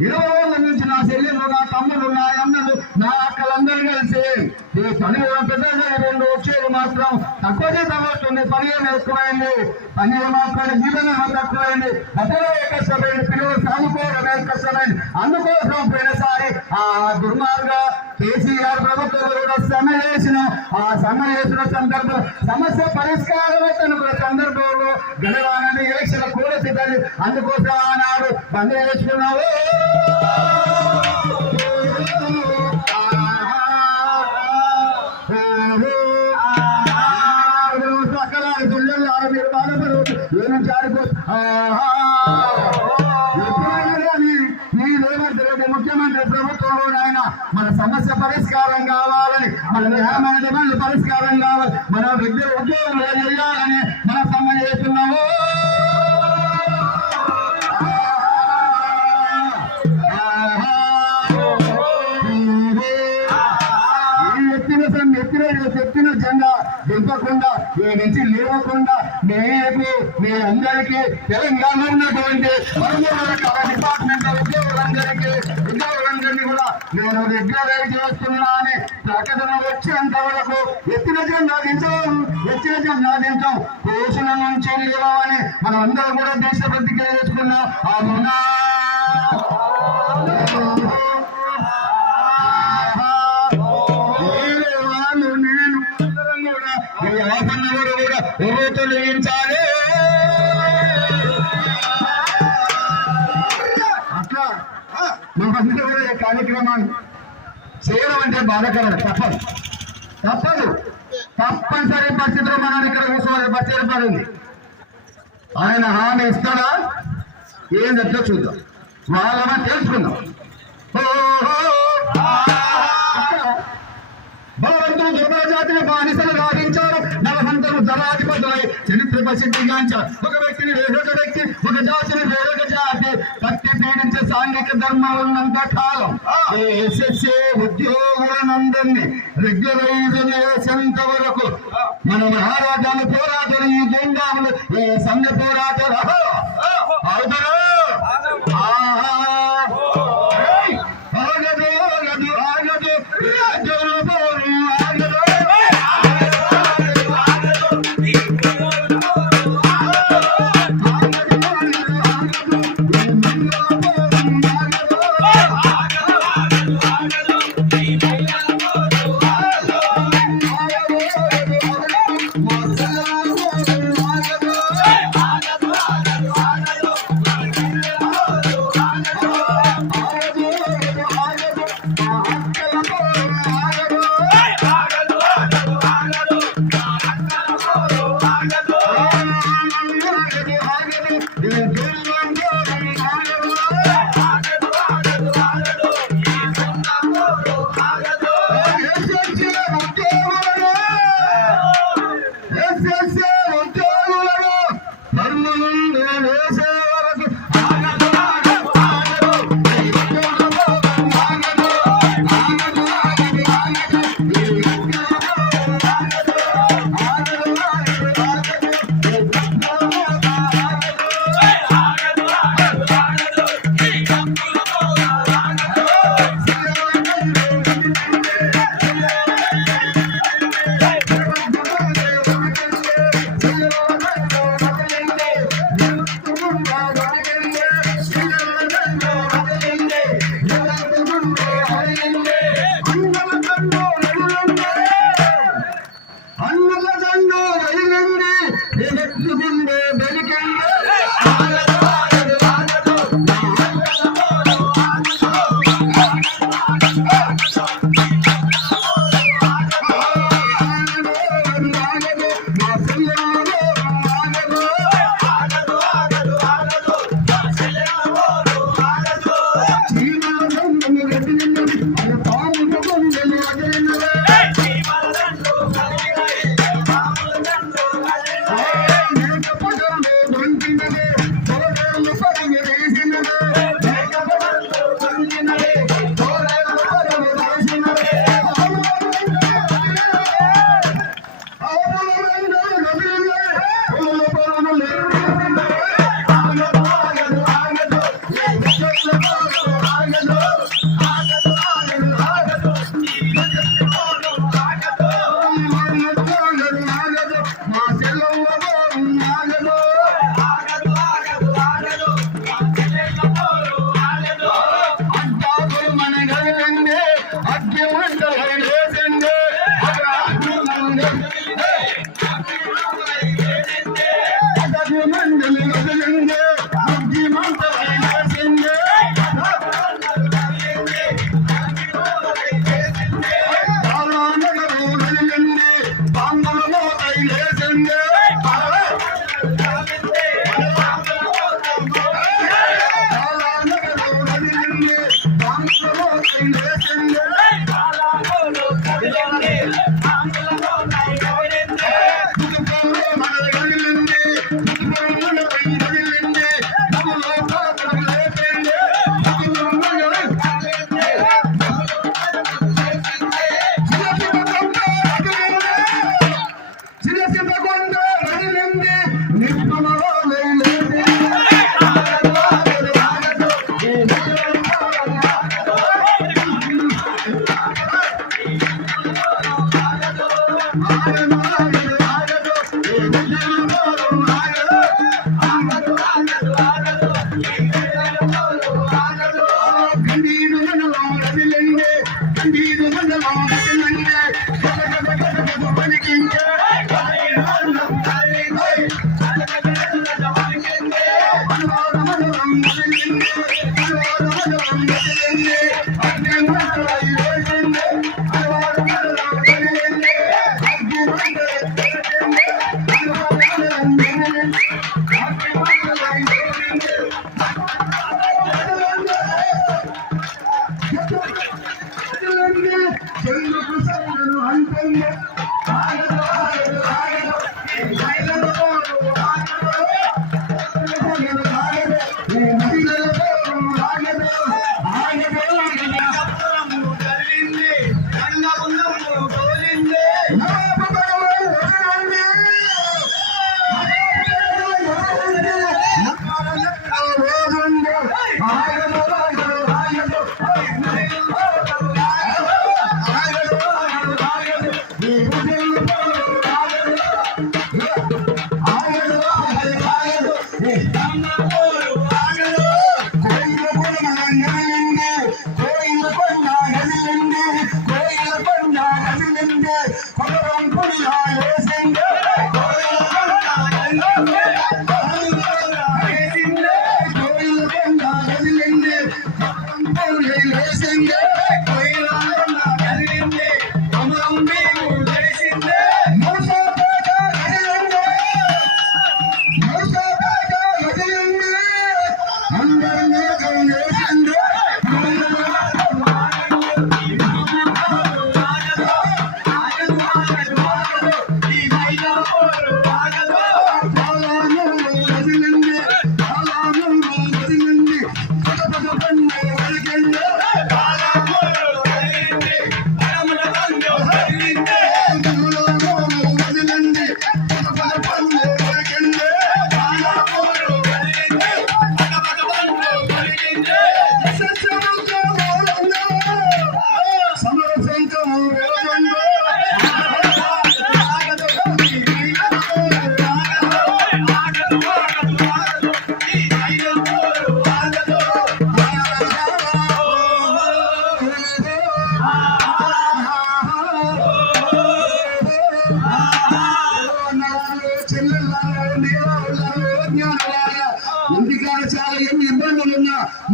20 రోజుల నుంచి నా చెల్లెలు, నా తమ్ముడు, నా అన్నలు, నా అక్కలందరూ కలిసి ఈ పని పెద్దగా 2 వచ్చేది మాత్రం తక్కువ జీతం వస్తుంది. పని ఏమో ఎక్కువైంది, పని ఏమాత్రం జీతం ఏమో తక్కువైంది, బట్టలు కష్టమైంది, పిల్లలు చదువుకోవడం కష్టమైంది. అందుకోసం పోయినసారి ఆ దుర్మార్గ కేసీఆర్ ప్రభుత్వం కూడా సమ్మె చేసిన సందర్భంలో సమస్య పరిష్కారం అనుకున్న సందర్భంలో గెలవాలని ఎలక్షన్ కూడా సిద్ధాలి. అందుకోసం ఆనాడు బంద్ చేసుకున్నావు. మీరు బాధపడు ఏమి ఆడుకో. ముఖ్యమంత్రి ప్రభుత్వంలో ఆయన మన సమస్య పరిష్కారం కావాలని, మన న్యాయమైన డిమాండ్లు పరిష్కారం కావాలి, మన విద్య ఉద్యోగం చేయాలని మన సమ్మె చేస్తున్నాము. ఎత్తిన జెండా దింపకుండా ఈ నుంచి లేవకుండా మీ అందరికీ తెలంగాణ ఉన్నటువంటి డిపార్ట్మెంట్ ఉద్యోగులందరినీ కూడా నేను రెగ్యులరైజ్ చేస్తున్నా అని ప్రకటన వచ్చేంత వరకు ఎత్తిన జెండా దించాం కోసుల నుంచి లేవని మనం అందరం కూడా దేశ ప్రతిజ్ఞ చేసుకున్నాం. అవునా తొలగించాలి. అట్లా మనమందరూ కూడా ఈ కార్యక్రమాన్ని చేయడం అంటే బాధాకరం. తప్పనిసరి పరిస్థితుల్లో మనం ఇక్కడ కూర్చోవాలి. బస్ ఏర్పడింది, ఆయన హామీ ఇస్తాడా ఏం చెప్తా చూద్దాం, వాళ్ళ తెలుసుకుందాం. బలవంతులు దుర్బల జాతిని బానిసలు రాధించారు, నరహంతలు జనాధిపతులై చరిత్ర ప్రసిద్ధిగాంచారు. ఒక వ్యక్తిని వేరొక వ్యక్తి, ఒక జాతిని వేరొక జాతి కత్తి పీడించే సాంఘిక ధర్మం ఉన్నంత కాలం ఎస్ఎస్ఏ ఉద్యోగులందరినీ రెగ్యులరైజ్ చేసేంత వరకు మన మహారాజాలు పోరాటాలు, ఈ జెండాలు, ఈ సమ్మె పోరాటాలు అవుతారు. Let's go.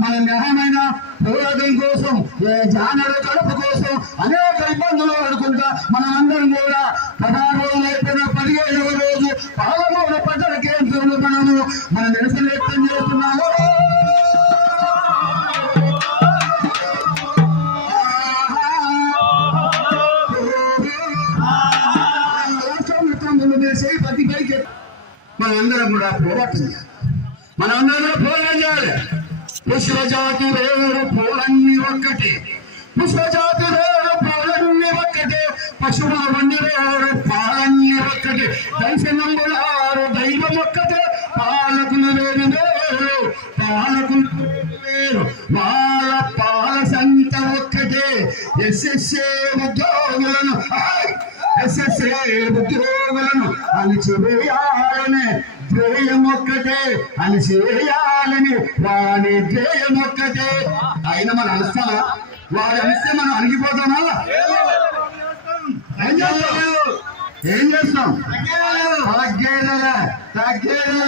మన న్యాయమైన పోరాటం కోసం జానల కడుపు కోసం అనేక ఇబ్బందులు పడుకుంటా మనం అందరం కూడా 16 రోజులు అయిపోయిన 17వ రోజు పాలమూరు పట్టణ కేంద్రంలో మన నిరసన వ్యక్తం చేస్తున్నాము. మనందరం కూడా పోరాటం చేయాలి. విశ్వజాతి వేరు పూలన్నీ ఒక్కటే, విశ్వజాతి వేరు పూలన్నీ ఒక్కటే, పశువులన్నీ వేరు పాలన్నీ ఒక్కటే, దర్శనములారు దైవం ఒక్కటే, పాలకులు వేరు వేరు, పాలకులు వేరు వాళ్ళ ఎస్ఎస్ఏ ఉద్యోగులను ఎస్ఎస్ఏ ఉద్యోగులను అణిచివేయాలని ధ్యేయం ఒక్కటే, అణిచివేయాలని వాని ధ్యేయం ఒక్కటే. అయినా మనం అనిస్తామా? వాడు అనిస్తే మనం అణిగిపోతామా? ఏం చేస్తాం? తగ్గేదే